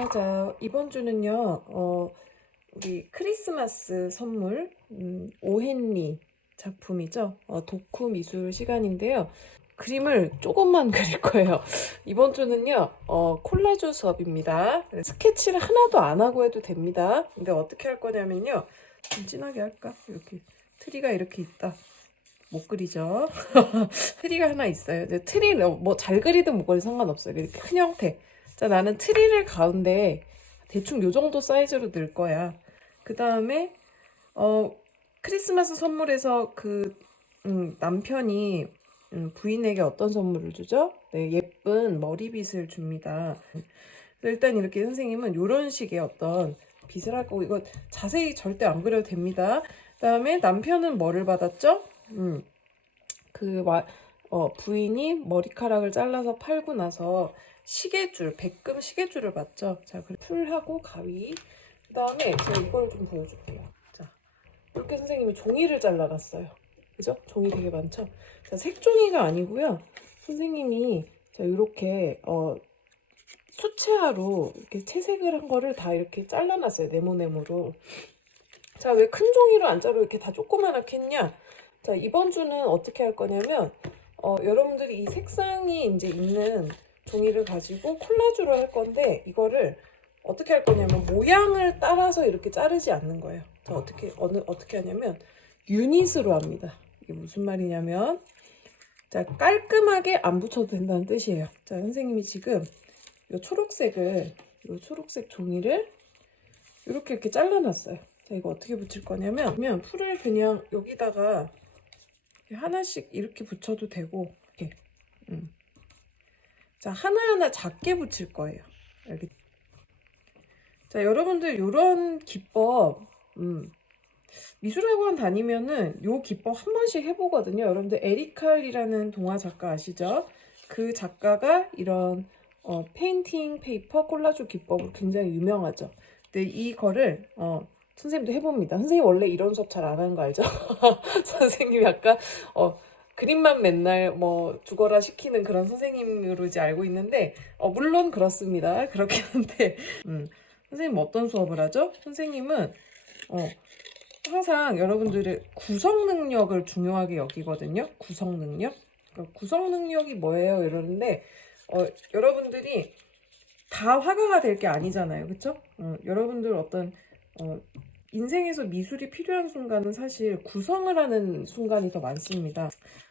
안녕하세요. 자, 이번 주는요, 우리 크리스마스 선물, 오헨리 작품이죠. 도쿠 미술 시간인데요. 그림을 조금만 그릴 거예요. 이번 주는요, 콜라주 수업입니다. 스케치를 하나도 안 하고 해도 됩니다. 근데 어떻게 할 거냐면요, 좀 진하게 할까? 이렇게 트리가 이렇게 있다. 못 그리죠. 트리가 하나 있어요. 근데 트리 뭐 잘 그리든 못 그리든 상관없어요. 이렇게 큰 형태. 자, 나는 트리를 가운데 대충 요 정도 사이즈로 넣을 거야. 그 다음에 크리스마스 선물에서 남편이 부인에게 어떤 선물을 주죠? 네, 예쁜 머리빗을 줍니다. 일단 이렇게 선생님은 이런 식의 어떤 빗을 할 거고, 이거 자세히 절대 안 그려도 됩니다. 그 다음에 남편은 뭐를 받았죠? 부인이 머리카락을 잘라서 팔고 나서 시계줄, 백금 시계줄을 받죠. 자, 그리고 풀하고 가위. 그 다음에 제가 이걸 좀 보여줄게요. 자, 이렇게 선생님이 종이를 잘라놨어요. 그죠? 종이 되게 많죠? 자, 색종이가 아니고요. 선생님이 자, 이렇게 수채화로 이렇게 채색을 한 거를 다 이렇게 잘라놨어요. 네모네모로. 자, 왜 큰 종이로 안 자르고 이렇게 다 조그만하게 했냐? 자, 이번 주는 어떻게 할 거냐면, 여러분들이 이 색상이 이제 있는 종이를 가지고 콜라주로 할 건데, 이거를 어떻게 할 거냐면, 모양을 따라서 이렇게 자르지 않는 거예요. 자, 어떻게 하냐면, 유닛으로 합니다. 이게 무슨 말이냐면, 자, 깔끔하게 안 붙여도 된다는 뜻이에요. 자, 선생님이 지금 요 초록색 종이를 이렇게 잘라놨어요. 자, 이거 어떻게 붙일 거냐면, 풀을 그냥 여기다가 하나씩 이렇게 붙여도 되고, 이렇게. 자, 하나하나 작게 붙일 거예요. 자, 여러분들 요런 기법, 미술학원 다니면은 요 기법 한 번씩 해보거든요. 여러분들 에리칼이라는 동화 작가 아시죠? 그 작가가 이런 페인팅 페이퍼 콜라주 기법으로 굉장히 유명하죠. 근데 이거를 선생님도 해봅니다. 선생님 원래 이런 수업 잘 안 하는 거 알죠? 선생님이 약간 그림만 맨날 뭐 죽어라 시키는 그런 선생님으로 이제 알고 있는데 물론 그렇습니다. 그렇긴 한데 선생님 어떤 수업을 하죠? 선생님은 항상 여러분들의 구성 능력을 중요하게 여기거든요. 구성 능력. 그러니까 구성 능력이 뭐예요? 이러는데 여러분들이 다 화가가 될 게 아니잖아요. 그렇죠? 여러분들 어떤 인생에서 미술이 필요한 순간은 사실 구성을 하는 순간이 더 많습니다.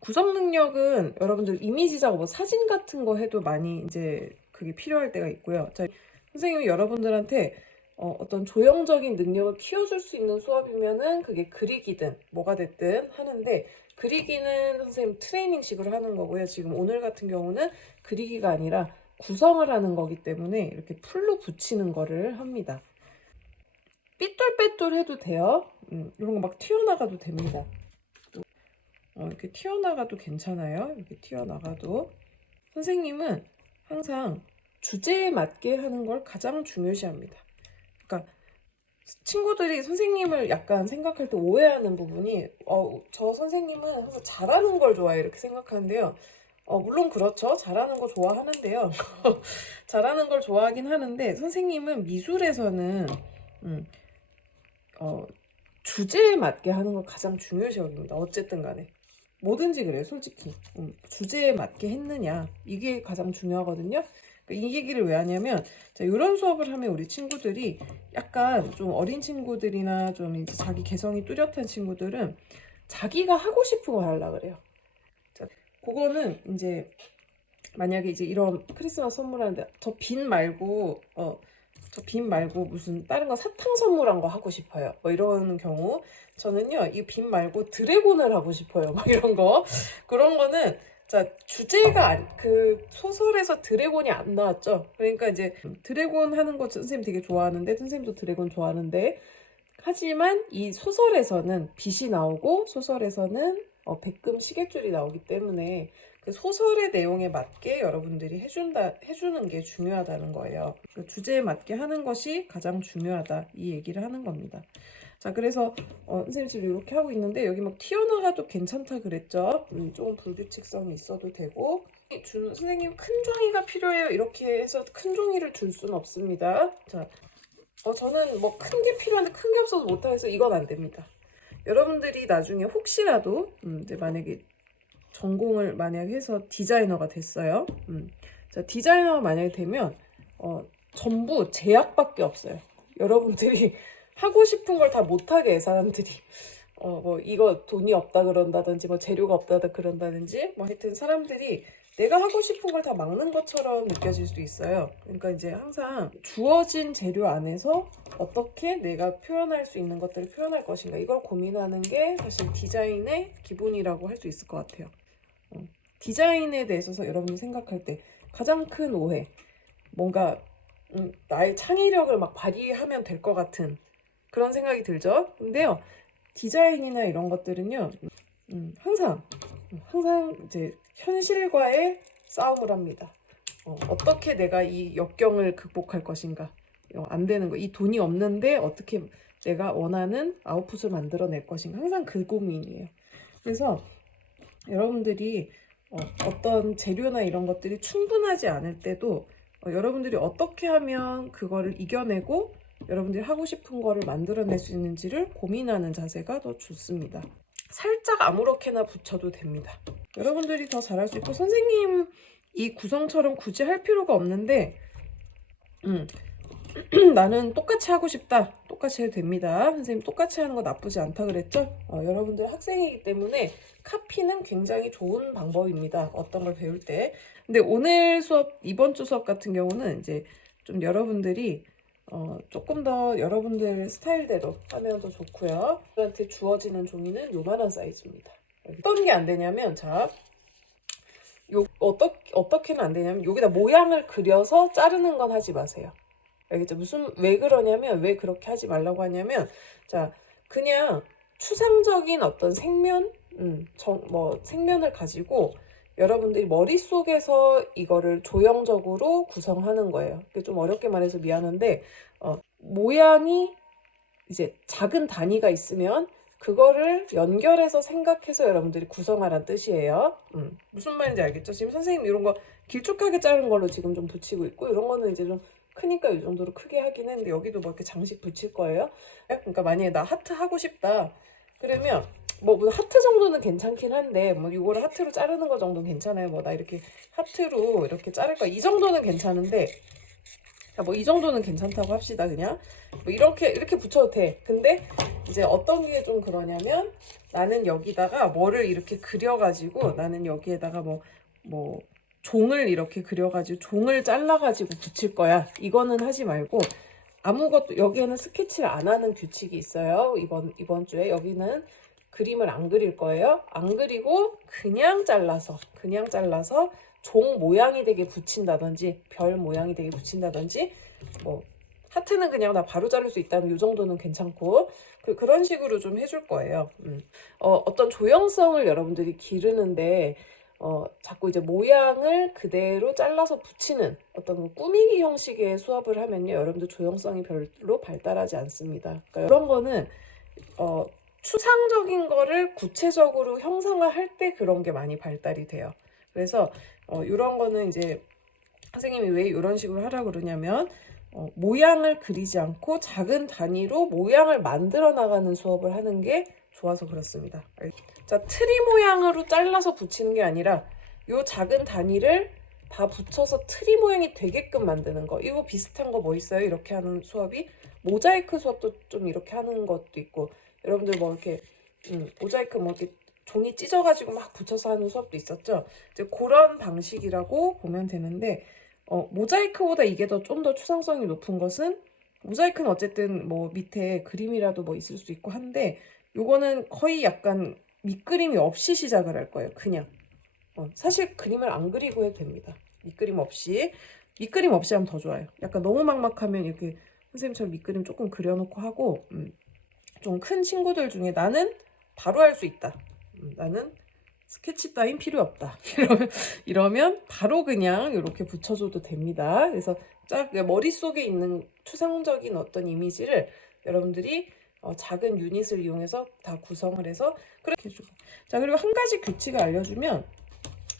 구성 능력은 여러분들 이미지 작업, 뭐 사진 같은 거 해도 많이 이제 그게 필요할 때가 있고요. 자, 선생님이 여러분들한테 어떤 조형적인 능력을 키워줄 수 있는 수업이면은 그게 그리기든 뭐가 됐든 하는데, 그리기는 선생님 트레이닝식으로 하는 거고요. 지금 오늘 같은 경우는 그리기가 아니라 구성을 하는 거기 때문에 이렇게 풀로 붙이는 거를 합니다. 삐뚤빼뚤 해도 돼요. 이런 거 막 튀어나가도 됩니다. 이렇게 튀어나가도 괜찮아요. 이렇게 튀어나가도. 선생님은 항상 주제에 맞게 하는 걸 가장 중요시합니다. 그러니까 친구들이 선생님을 약간 생각할 때 오해하는 부분이 저 선생님은 항상 잘하는 걸 좋아해 이렇게 생각하는데요. 물론 그렇죠. 잘하는 거 좋아하는데요. 잘하는 걸 좋아하긴 하는데 선생님은 미술에서는 주제에 맞게 하는 걸 가장 중요시 여깁니다. 어쨌든 간에. 뭐든지 그래요, 솔직히. 주제에 맞게 했느냐. 이게 가장 중요하거든요. 그러니까 이 얘기를 왜 하냐면, 자, 이런 수업을 하면 우리 친구들이 약간 좀 어린 친구들이나 좀 이제 자기 개성이 뚜렷한 친구들은 자기가 하고 싶은 거 하려고 그래요. 자, 그거는 이제 만약에 이제 이런 크리스마스 선물하는데 저 빈 말고 무슨 다른 거 사탕 선물한 거 하고 싶어요. 뭐 이런 경우 저는요 이 빈 말고 드래곤을 하고 싶어요. 막 이런 거 그런 거는 자 주제가 그 소설에서 드래곤이 안 나왔죠. 그러니까 이제 드래곤 하는 거 선생님 되게 좋아하는데 선생님도 드래곤 좋아하는데 하지만 이 소설에서는 빛이 나오고 소설에서는 백금 시계줄이 나오기 때문에 그 소설의 내용에 맞게 여러분들이 해주는 게 중요하다는 거예요. 그 주제에 맞게 하는 것이 가장 중요하다. 이 얘기를 하는 겁니다. 자, 그래서 선생님 지금 이렇게 하고 있는데 여기 막 튀어나가도 괜찮다 그랬죠? 조금 불규칙성이 있어도 되고. 선생님 큰 종이가 필요해요. 이렇게 해서 큰 종이를 줄 수는 없습니다. 자, 저는 뭐 큰 게 필요한데 큰 게 없어서 못하겠어. 이건 안 됩니다. 여러분들이 나중에 혹시라도 이제 만약에 전공을 만약에 해서 디자이너가 됐어요. 자, 디자이너가 만약에 되면 전부 제약밖에 없어요. 여러분들이 하고 싶은 걸 다 못하게 해, 사람들이. 뭐 이거 돈이 없다 그런다든지 뭐 재료가 없다 그런다든지 뭐 하여튼 사람들이 내가 하고 싶은 걸 다 막는 것처럼 느껴질 수도 있어요. 그러니까 이제 항상 주어진 재료 안에서 어떻게 내가 표현할 수 있는 것들을 표현할 것인가, 이걸 고민하는 게 사실 디자인의 기본이라고 할 수 있을 것 같아요. 디자인에 대해서 여러분이 생각할 때 가장 큰 오해, 뭔가 나의 창의력을 막 발휘하면 될 것 같은 그런 생각이 들죠. 근데요, 디자인이나 이런 것들은요, 항상 이제 현실과의 싸움을 합니다. 어떻게 내가 이 역경을 극복할 것인가, 안 되는 거, 이 돈이 없는데 어떻게 내가 원하는 아웃풋을 만들어낼 것인가, 항상 그 고민이에요. 그래서 여러분들이 어떤 재료나 이런 것들이 충분하지 않을 때도 여러분들이 어떻게 하면 그거를 이겨내고 여러분들이 하고 싶은 거를 만들어낼 수 있는지를 고민하는 자세가 더 좋습니다. 살짝 아무렇게나 붙여도 됩니다. 여러분들이 더 잘할 수 있고, 선생님 이 구성처럼 굳이 할 필요가 없는데 나는 똑같이 하고 싶다, 똑같이 해도 됩니다. 선생님 똑같이 하는 거 나쁘지 않다 그랬죠? 여러분들 학생이기 때문에 카피는 굉장히 좋은 방법입니다. 어떤 걸 배울 때. 근데 오늘 수업, 이번 주 수업 같은 경우는 이제 좀 여러분들이 조금 더 여러분들 스타일대로 하면 더 좋고요. 저한테 주어지는 종이는 요만한 사이즈입니다. 어떤 게 안 되냐면, 자, 어떻게는 안 되냐면 여기다 모양을 그려서 자르는 건 하지 마세요. 알겠죠? 왜 그러냐면, 왜 그렇게 하지 말라고 하냐면, 자, 그냥 추상적인 어떤 생면, 생면을 가지고 여러분들이 머릿속에서 이거를 조형적으로 구성하는 거예요. 좀 어렵게 말해서 미안한데, 모양이 이제 작은 단위가 있으면 그거를 연결해서 생각해서 여러분들이 구성하라는 뜻이에요. 무슨 말인지 알겠죠? 지금 선생님 이런 거 길쭉하게 자른 걸로 지금 좀 붙이고 있고, 이런 거는 이제 좀 크니까 이 정도로 크게 하긴 했는데, 여기도 뭐 이렇게 장식 붙일 거예요. 그러니까 만약에 나 하트 하고 싶다 그러면 뭐 하트 정도는 괜찮긴 한데, 뭐 이거를 하트로 자르는 거 정도는 괜찮아요. 뭐 나 이렇게 하트로 이렇게 자를 거야, 이 정도는 괜찮은데, 뭐 이 정도는 괜찮다고 합시다. 그냥 뭐 이렇게 붙여도 돼. 근데 이제 어떤 게 좀 그러냐면, 나는 여기다가 뭐를 이렇게 그려가지고, 나는 여기에다가 뭐 종을 이렇게 그려가지고 종을 잘라가지고 붙일 거야, 이거는 하지 말고, 아무것도, 여기에는 스케치를 안 하는 규칙이 있어요. 이번 주에 여기는 그림을 안 그릴 거예요. 안 그리고 그냥 잘라서 종 모양이 되게 붙인다든지, 별 모양이 되게 붙인다든지, 뭐 하트는 그냥 나 바로 자를 수 있다면 이 정도는 괜찮고, 그런 식으로 좀 해줄 거예요. 어떤 조형성을 여러분들이 기르는데 자꾸 이제 모양을 그대로 잘라서 붙이는 어떤 꾸미기 형식의 수업을 하면요, 여러분들 조형성이 별로 발달하지 않습니다. 그러니까 이런 거는 추상적인 거를 구체적으로 형상화할 때 그런 게 많이 발달이 돼요. 그래서 이런 거는 이제 선생님이 왜 이런 식으로 하라고 그러냐면, 모양을 그리지 않고 작은 단위로 모양을 만들어 나가는 수업을 하는 게 좋아서 그렇습니다. 자, 트리 모양으로 잘라서 붙이는 게 아니라 요 작은 단위를 다 붙여서 트리 모양이 되게끔 만드는 거. 이거 비슷한 거 뭐 있어요? 이렇게 하는 수업이 모자이크 수업도 좀 이렇게 하는 것도 있고, 여러분들 뭐 이렇게 모자이크 뭐 이렇게 종이 찢어가지고 막 붙여서 하는 수업도 있었죠. 이제 그런 방식이라고 보면 되는데, 모자이크보다 이게 좀 더 추상성이 높은 것은, 모자이크는 어쨌든 뭐 밑에 그림이라도 뭐 있을 수 있고 한데, 요거는 거의 약간 밑그림이 없이 시작을 할 거예요. 그냥 사실 그림을 안 그리고 해도 됩니다. 밑그림 없이 하면 더 좋아요. 약간 너무 막막하면 이렇게 선생님처럼 밑그림 조금 그려놓고 하고, 좀 큰 친구들 중에 나는 바로 할 수 있다, 나는 스케치 따윈 필요 없다, 이러면 바로 그냥 이렇게 붙여줘도 됩니다. 그래서 머릿속에 있는 추상적인 어떤 이미지를 여러분들이 작은 유닛을 이용해서 다 구성을 해서 그렇게 해주고. 자, 그리고 한 가지 규칙을 알려주면,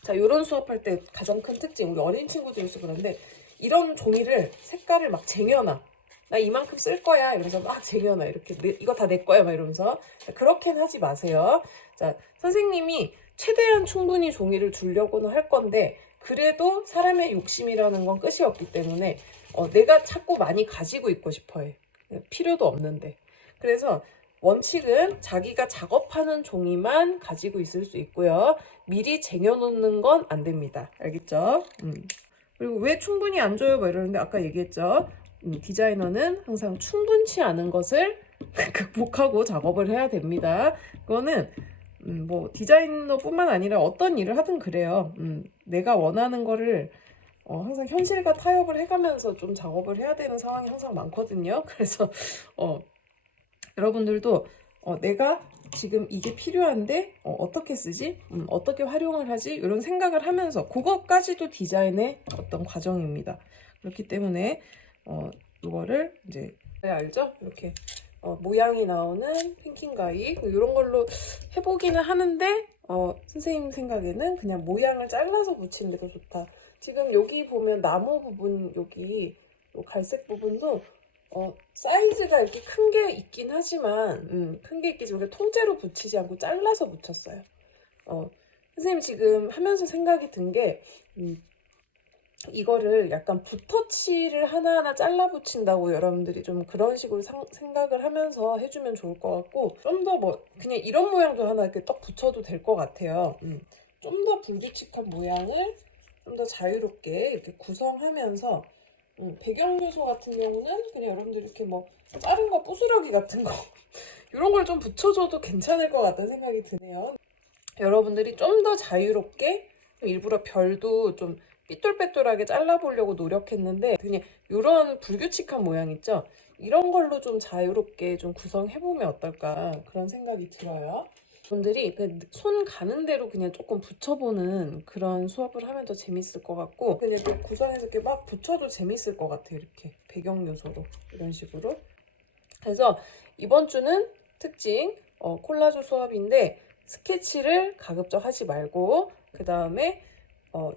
자, 이런 수업할 때 가장 큰 특징, 우리 어린 친구들 있어 그런데 이런 종이를 색깔을 막 쟁여놔. 나 이만큼 쓸 거야 이러면서 막 쟁여놔. 이렇게 이거 다 내 거야 막 이러면서. 그렇게는 하지 마세요. 자, 선생님이 최대한 충분히 종이를 주려고는 할 건데 그래도 사람의 욕심이라는 건 끝이 없기 때문에 내가 자꾸 많이 가지고 있고 싶어 해. 필요도 없는데. 그래서 원칙은 자기가 작업하는 종이만 가지고 있을 수 있고요. 미리 쟁여놓는 건 안 됩니다. 알겠죠? 그리고 왜 충분히 안 줘요? 뭐 이러는데 아까 얘기했죠. 디자이너는 항상 충분치 않은 것을 극복하고 작업을 해야 됩니다. 그거는 뭐 디자이너뿐만 아니라 어떤 일을 하든 그래요. 내가 원하는 거를 항상 현실과 타협을 해가면서 좀 작업을 해야 되는 상황이 항상 많거든요. 그래서 여러분들도 내가 지금 이게 필요한데 어떻게 쓰지? 어떻게 활용을 하지? 이런 생각을 하면서 그것까지도 디자인의 어떤 과정입니다. 그렇기 때문에 이거를 이제 알죠? 이렇게 모양이 나오는 핑킹 가위 이런 걸로 해보기는 하는데 선생님 생각에는 그냥 모양을 잘라서 붙이는 게 더 좋다. 지금 여기 보면 나무 부분 여기 갈색 부분도 사이즈가 이렇게 큰 게 있긴 하지만 큰 게 있기지만 통째로 붙이지 않고 잘라서 붙였어요. 선생님 지금 하면서 생각이 든 게 이거를 약간 붓터치를 하나하나 잘라 붙인다고 여러분들이 좀 그런 식으로 생각을 하면서 해주면 좋을 것 같고 좀 더 뭐 그냥 이런 모양도 하나 이렇게 딱 붙여도 될 것 같아요. 좀 더 불규칙한 모양을 좀 더 자유롭게 이렇게 구성하면서 배경 요소 같은 경우는 그냥 여러분들 이렇게 뭐 자른 거 부스러기 같은 거 이런 걸 좀 붙여줘도 괜찮을 것 같다는 생각이 드네요. 여러분들이 좀 더 자유롭게 일부러 별도 좀 삐뚤빼뚤하게 잘라보려고 노력했는데 그냥 이런 불규칙한 모양 있죠? 이런 걸로 좀 자유롭게 좀 구성해보면 어떨까 그런 생각이 들어요. 분들이 손 가는 대로 그냥 조금 붙여보는 그런 수업을 하면 더 재밌을 것 같고 그냥 또 구성해서 이렇게 막 붙여도 재밌을 것 같아요. 이렇게 배경 요소로 이런 식으로. 그래서 이번 주는 특징 콜라주 수업인데 스케치를 가급적 하지 말고 그 다음에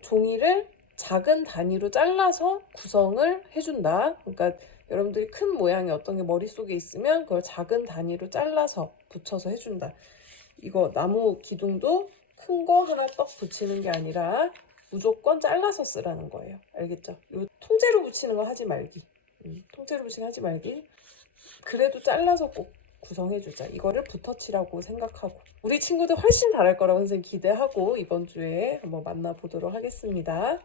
종이를 작은 단위로 잘라서 구성을 해준다. 그러니까 여러분들이 큰 모양이 어떤 게 머릿속에 있으면 그걸 작은 단위로 잘라서 붙여서 해준다. 이거 나무 기둥도 큰 거 하나 떡 붙이는 게 아니라 무조건 잘라서 쓰라는 거예요. 알겠죠? 요 통째로 붙이는 거 하지 말기. 통째로 붙이는 거 하지 말기. 그래도 잘라서 꼭 구성해주자. 이거를 붓터치라고 생각하고 우리 친구들 훨씬 잘할 거라고 선생님 기대하고 이번 주에 한번 만나보도록 하겠습니다.